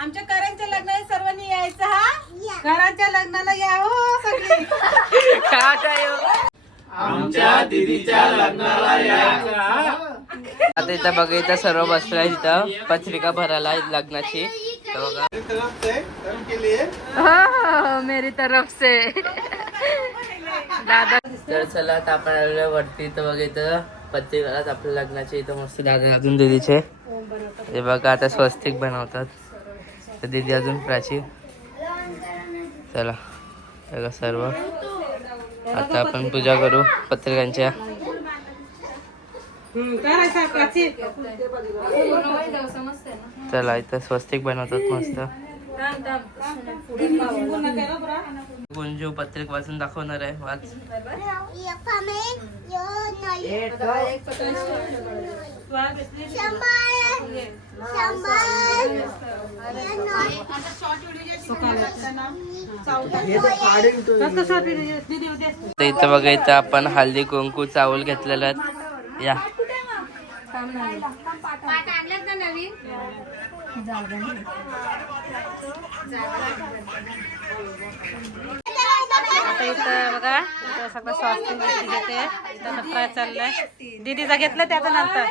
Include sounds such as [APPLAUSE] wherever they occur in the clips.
आमच्या करांच्या लग्नाला सर्वांनी यायचं हा? करांच्या लग्नाला या हो सगळी. आमच्या दीदीच्या लग्नाला यायचं आता इथं बघा इथं सर्व बसलाय इथं. पत्रिका भरायला लग्नाची. तर बघा. हो, मेरी तरफ से. दादा. तर चला आता आपण आलेलो वरती. इथं बघा इथं पत्रिकालाच आपल्या लग्नाचे इथं मस्त दादा अजून दीदीचे. हे बघा आता स्वस्तिक बनवतात. तर दीदी अजून प्राची. चला बघा सर्व. आता आपण पूजा करू पत्रिकांच्या. चला इथं स्वस्तिक बनवतात मस्त. गुंजू पत्रिक वाचून दाखवणार आहे वाच. तर इथं बघा इथं आपण हल्दी कुंकू चावल घेतलेला या. आता इथं बघा इथं सगळं स्वास्थ्य घेते इथं नफरा चाललंय. दीदीचा घेतलं त्याचं नंतर.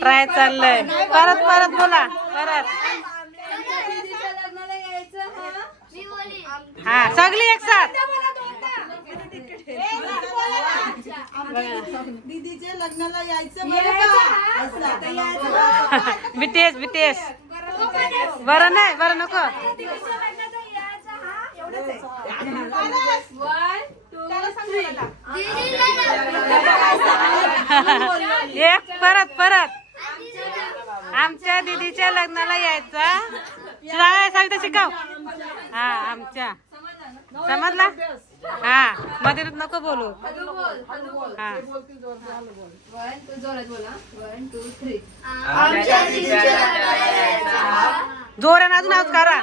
ट्राय चाललंय. परत परत बोला. परत. हा सगळी एक साथ. दीदीच्या लग्नाला यायचं बीटीएस बीटीएस. बरं नाही बरं नको. एक परत परत. आमच्या दीदीच्या लग्नाला यायचा सांगता शिकाव. हा आमच्या. समजला? हा मध्ये नको बोलू. हा. जोराने अजून आवाज करा.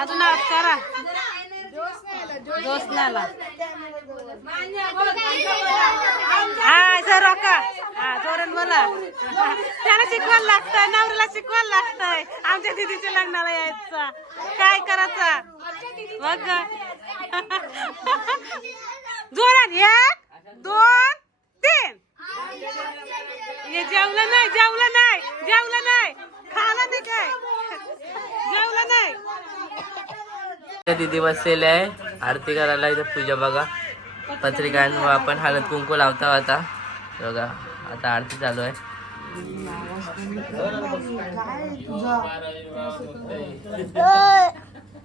अजून आवाज करा. आला हा सर रोका हा बोला. त्याला शिकवायला लागतंय नवऱ्याला शिकवायला लागतंय. आमच्या दिदीच्या लग्नाला यायचं. काय करायचं? बघ. जोरान एक दोन तीन. हे जेवलं नाही जेवलं नाही जेवलं नाही. खालं नाही काय? जेवलं नाही. दीदी बसलेले आहे. आरती करायला इथं पूजा बघा. पत्रिकांवर आपण हळद कुंकू लावता आता. बघा आता आरती चालू आहे.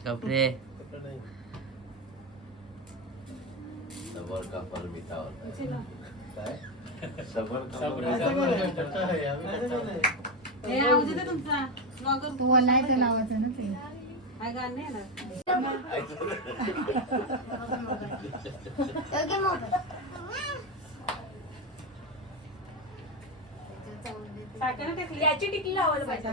कपडे. तो वलायचं नावाचं ना ते. याची टिकली लावायला पाहिजे.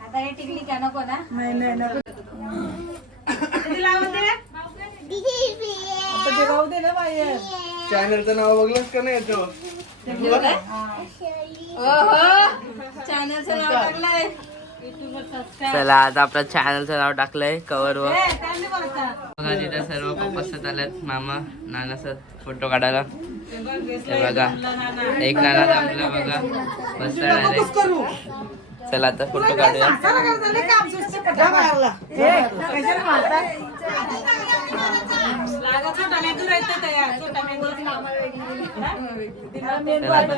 आता हे टिकली का नको ना? किती लावून दे चॅनलचं नाव बघलंस का नाही याच्यावर चॅनलचं नाव टाकलंय. चला आता आपल्या चॅनलचं नाव टाकलंय कवर वर. ए. बघा तिथं सर्व पप्पा आल्यात मामा नाना सर फोटो काढायला. हे बघा एक नाना थांबला बघा. मस्त चला आता फोटो काढूया.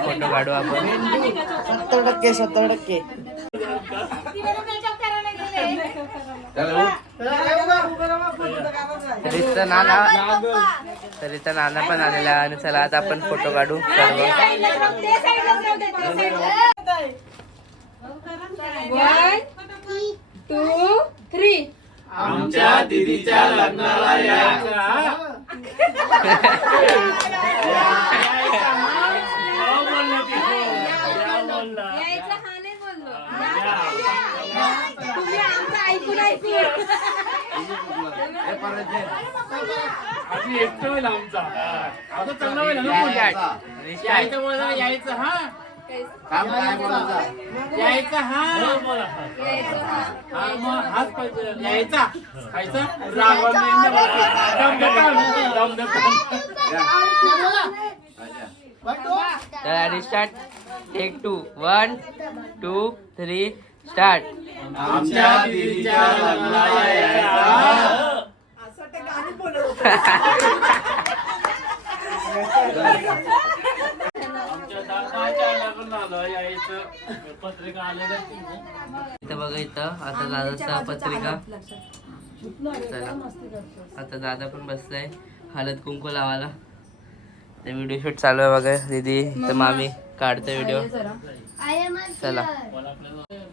फोटो काढू आपण. सत्तर टक्के सत्तर टक्के. नाना तर इथं नाना पण आलेला आहे. आणि चला आता आपण फोटो काढू. सर्व. आमच्या दीदीच्या लग्नाला यायचं तुम्ही आमचं. आता चांगला होईल ना पुढे. यायचं बोला यायचं हा यायचं हा हा मग हाच पाहिजे यायचा खायचा रावण नाही ना बाबा. दम देता. दम देता. तर आणि start take two one two three start आमच्या दिदीच्या लग्नाला यायचा. [LAUGHS] इथं. बघा इथं आता दादाचा पत्रिका. चला. आता दादा पण बसलाय हळद कुंकू लावायला. ते व्हिडिओ शूट चालू आहे बघा दीदी. तर मामी काढते व्हिडिओ चला.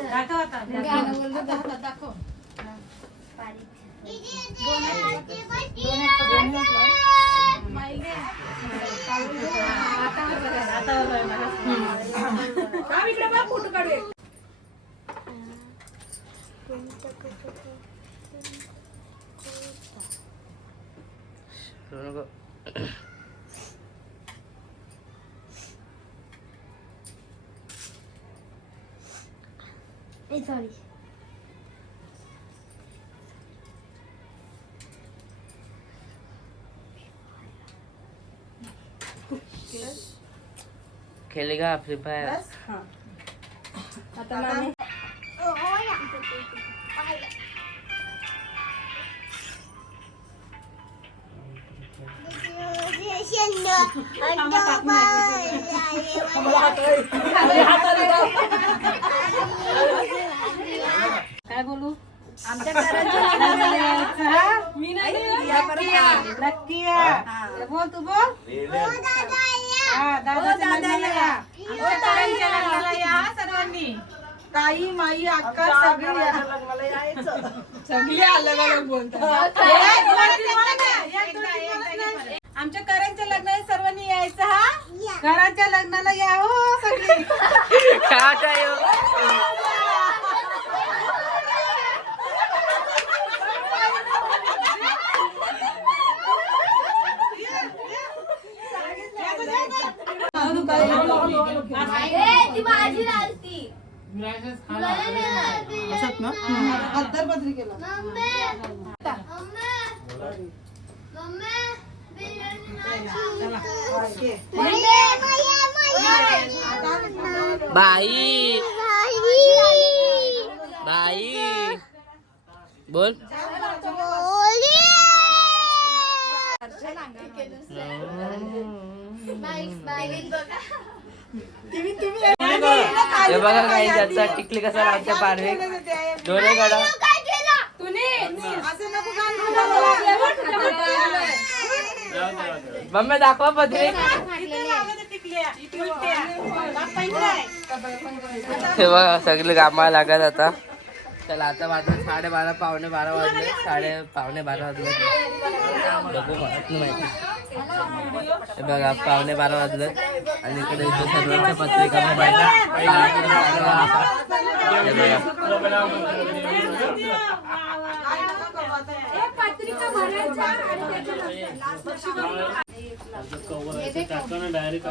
दाखव आता. दाखव सॉरी खेलेगा फ्री फायर आता मामी काय बोलू? आमच्या मी. बोल तू बोल. हा दादाच्या लग्नाला या. सर्वांनी. ताई माई अक्का सगळी. सगळी अलग अलग बोलतात. आमच्या करणच्या लग्नाला सर्वांनी यायचं हा? घराच्या लग्नाला या हो सगळी. [LAUGHS] असत ना? अत्तर पत्रिकेला बाई. बाई. बोल हे बघा काही ज्याचा टिकली कसा लावच्या पारवे. डोळे काढा. असं नको गाणं मम्मी दाखवा पत्रिक हे बघा सगळे कामाला लागत आता. चला आता वाजले साडेबारा पावणे बारा वाजले. साडे पावणे बारा वाजले. बघू माहिती. बघा पावणे बारा वाजले. आणि इकडे इथे सर्वांच्या पत्रिका हे डायरेक्ट.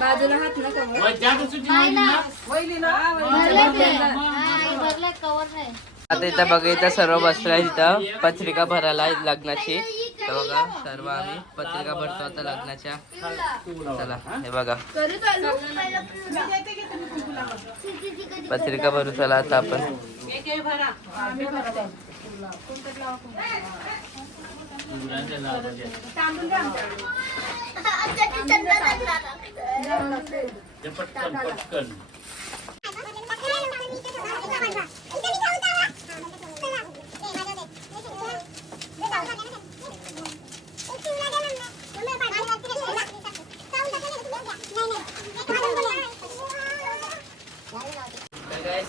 बाजूला हात ना, आता इथं बघा इथं सर्व बसलाय तिथं पत्रिका भरायला आहे लग्नाची. तर बघा सर्व आम्ही पत्रिका भरतो आता लग्नाच्या. चला हे बघा. पत्रिका भरू चला आता आपण. पटकन पटकन.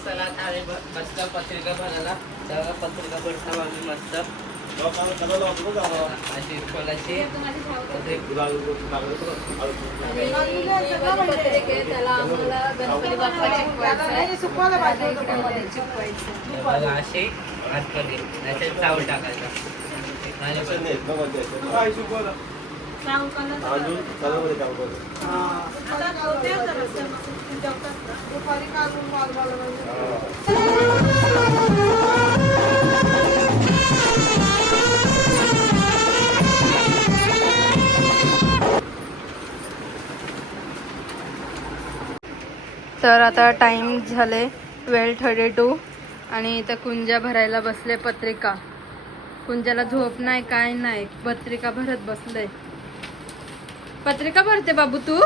चला आता मस्त पत्रिका भरायला. तेव्हा पत्रिका भरता आम्ही मस्त. अशी फुलाची त्याला आतमध्ये त्याच्यात चावल टाकायचा दुपारी काढून तर आता टाइम झाले ट्वेल्व थर्टी टू आणि इथं कुंजा भरायला बसले पत्रिका. कुंजाला झोप नाही काय नाही पत्रिका भरत बसले. पत्रिका भरते बाबू तू?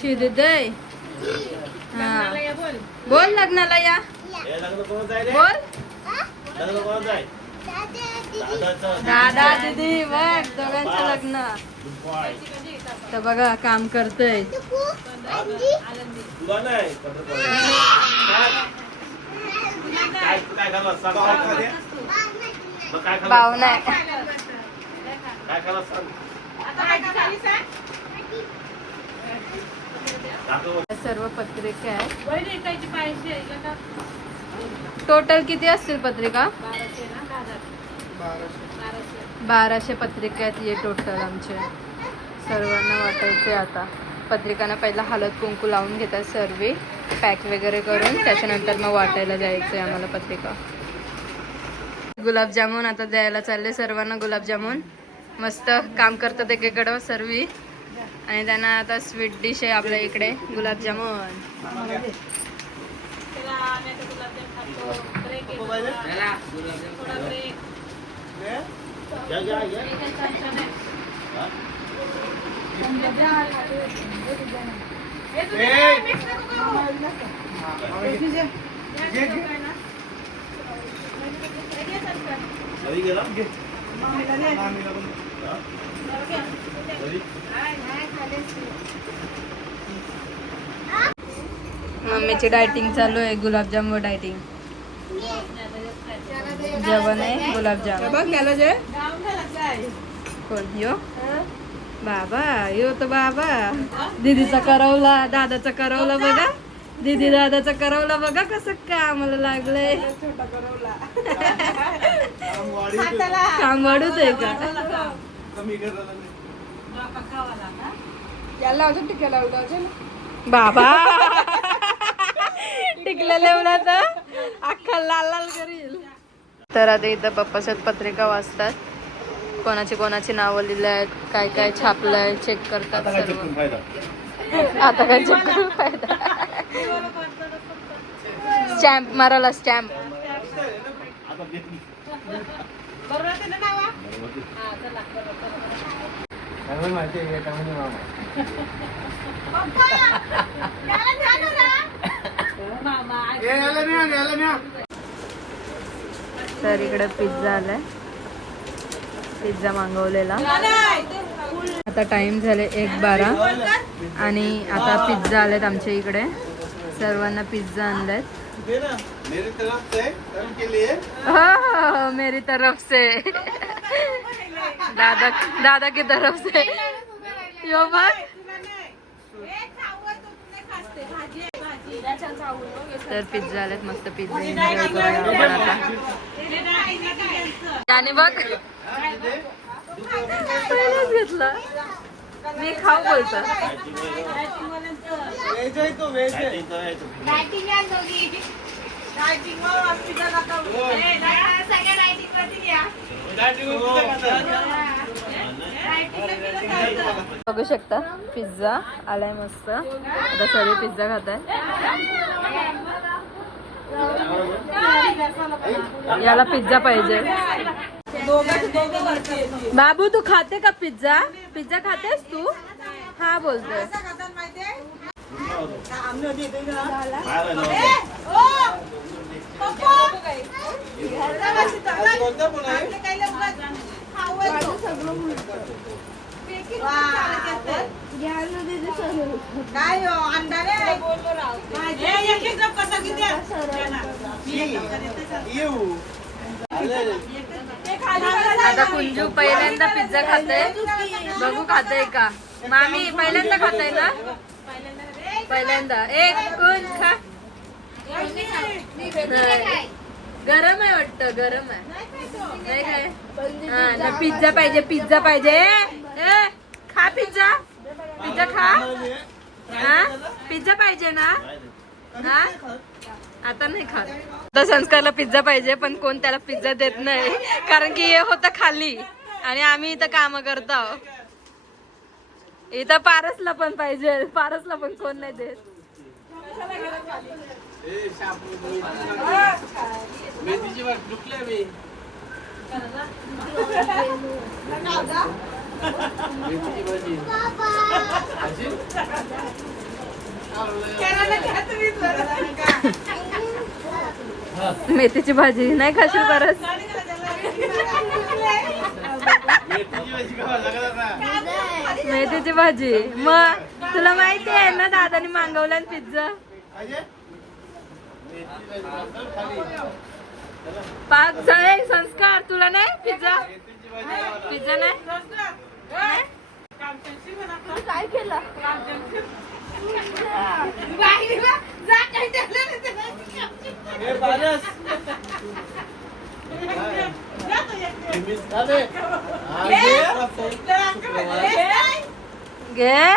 शिदे हा. बोल लग्नाला या. बोल. दादा दीदी बघ दोघांचं लग्न. तर बघा काम करतोय. काय काय खाल्लं सांग मग काय खाल्लं पाहुणा आहे. काय खाल्लं सांग दाखव. सर्व पत्रिका? आहेत टोटल किती असतील पत्रिका बाराशे पत्रिका आहेत ये टोटल आमचे. सर्वांना वाटायचे आता. पत्रिकांना पहिला हळद कुंकू लावून घेतात सर्व पॅक वगैरे करून त्याच्यानंतर मग वाटायला जायचं आहे आम्हाला पत्रिका. गुलाबजामुन आता द्यायला चालले सर्वांना गुलाबजामुन. मस्त काम करतात एकीकडं सर्व. आणि त्यांना आता स्वीट डिश आहे आपल्या इकडे गुलाबजामुन. गुलाबजाम. या, या, या. घरी गेला घरी? मम्मीची डायटिंग चालू आहे गुलाबजाम डायटिंग. जेवण आहे गुलाबजाम बघ याला जे. कोण? यो? बाबा यो तर बाबा. दीदीचा करवला दादाचा करवला बघा. दीदी दादाचा करवला बघा कसं काय आम्हाला लागलंय छोटा करवला काम वाढूच आहे का कमी करायला नाही. याला अजून टिका लावला बाबा. तर अख्खा लाल लाल करील. तर आता इथं पप्पाच्यात पत्रिका वाचतात. कोणाची कोणाची नावं लिहिलं आहेत काय काय छापलंय चेक करतात आता काय सर्व. चिपकून फायदा? आता काय check करून फायदा? स्टॅम्प मारायला स्टॅम्प. आहे. तर इकडे पिझ्झा आलाय. पिझ्झा मागवलेला. आता टाइम झाले एक बारा. आणि आता पिझ्झा आलेत आमच्या इकडे. सर्वांना पिझ्झा आणलेत हो, मेरी तरफ से. दादा दादा की तरफ से. यो बघ. तर पिझ्झा आलेत मस्त पिझ्झा एन्जॉय करूया. आपण आता आणि बघ. पहिलाच घेतला. मी खाऊ बोलतो. सगळ्या बघू शकता पिझ्झा आलाय मस्त. आता सगळे पिझ्झा खात याला पिझ्झा पाहिजे. बाबू तू खाते का पिझ्झा? पिझ्झा खातेस तू? हा बोलतोय. काय हो, अंडा रे हे कसा किती येऊ. आता कुंजू पहिल्यांदा पिझ्झा खाते बघू खाते का? मामी पहिल्यांदा खाताय ना? पहिल्यांदा. एक कुंज खा. नाही. गरम आहे वाटतं गरम आहे. नाही काय? हा ना पिझ्झा पाहिजे पिझ्झा पाहिजे. ए, ए, खा पिझ्झा. पिझ्झा खा. हा? पिझ्झा पाहिजे ना? हा? आता नाही खात. आता संस्कारला पिझ्झा पाहिजे पण कोण त्याला पिझ्झा देत नाही? कारण की हे होतं खाली. आणि आम्ही इथं काम करतो इथं पारसला पण पाहिजे. पारसला पण कोण नाही देत. मेथीची मी भाजी. भाजी? मेथीची भाजी नाही खाशील परत मेथीची भाजी मग तुला माहिती आहे ना दादानी मागवला पिझ्झा? पाक जाय संस्कार तुला नाही? पिझ्झा? पिझ्झा नाही? काय केलं? हे घे.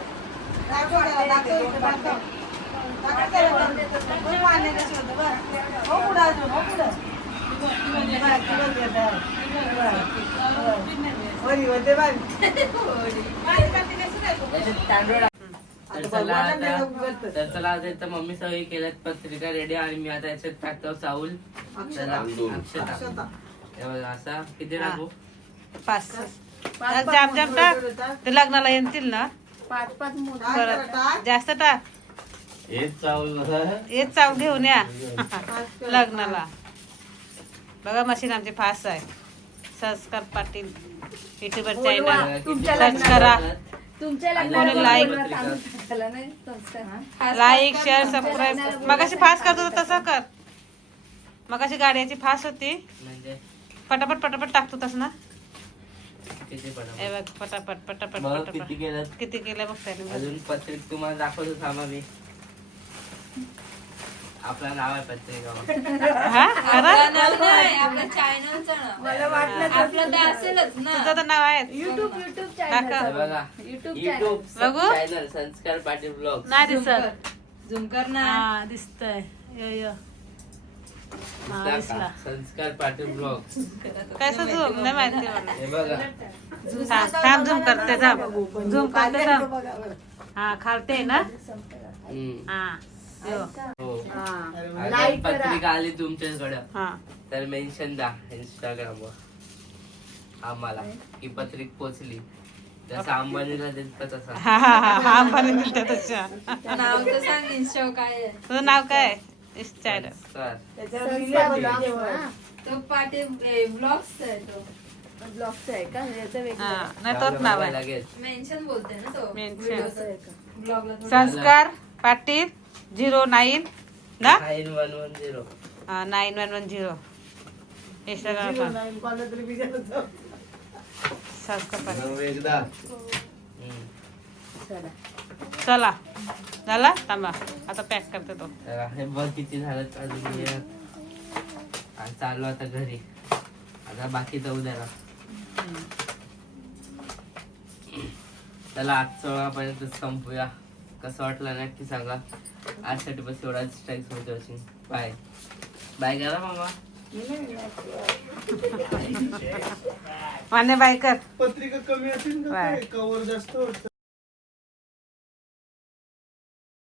तर चला आता तर मम्मी सगळी केल्यात पत्रिका रेडी आणि मी आता याच्यात टाकतो चाऊल अक्षता असा किती टाकू पाच. जाम जाम टाक ते लग्नाला येतील ना? पाच पाच परत जास्त टाक. हेच चावल हेच चाव घेऊन या. लग्नाला. बघा मशीन आमची फास्ट आहे. Sanskar Patil YouTuber channel search करा. तुमच्या कोणी लाईक लाईक शेअर सबस्क्राईब मगाशी फास्ट करत होता तसं कर. मगाशी गाड्याची फास्ट होती. म्हणजे? पटापट पटापट टाकतो तस ना. हे बघ पटापट पटापट बघ किती पटापट केलं? किती केलं बघ त्याने? बघ. अजून पत्रिक तुम्हाला दाखवतो थांबा मी. आपलं नाव आहे पत्रिका. हा? खरं? आपल्या चॅनलचं नाव. आपलं तर असेलच ना. तुझं तर नाव आहे युट्यूब युट्यूब दाखव. बघा YouTube युट्यूब बघू? चॅनल संस्कार पाटील ब्लॉग नाही दिसत. झुम कर ना. हा दिसतंय. यो यो. दिसला संस्कार पाटील ब्लॉग. कसं झूम? नाही माहिती मला. हे बघा. थांब थांब झूम करते थांब. झूम करते थांब. हा खालते ना? हम्म. हा यो. हो. पत्रिका आली तुमच्याकडं. हा. तर मेन्शन द्या इंस्टाग्रामवर आम्हाला की पत्रिक पोचली. जसं अंबानीला देत तसा. हा हा हा हा अंबानी तशा नाव तर सांग काय आहे? तुझं नाव काय चॅनल संस्कार तो पाटील ब्लॉग्स आहे तो. ब्लॉगचा आहे का? याचा हा नाही तोच नाव आहे. लागेल मेन्शन बोलते ना तो. Mention. ब्लॉगला संस्कार पाटील झिरो नाईन ना nine one one zero. Nine one one zero. Instagram Sanskar Patil. एकदा. चला. झाला? थांबा. आता पॅक करते तो. हे बघ किती झालं हे. आणि चाललो आता घरी. आता बाकी जाऊ द्या त्याला आजचा व्हिडिओ संपूया. कसं वाटलं नक्की सांगा. आजसाठी बस एवढाच thanks for watching bye bye करा मामा. मान्य बाय कर. पत्रिका कमी असेल बाय. कवर जास्त वाटतं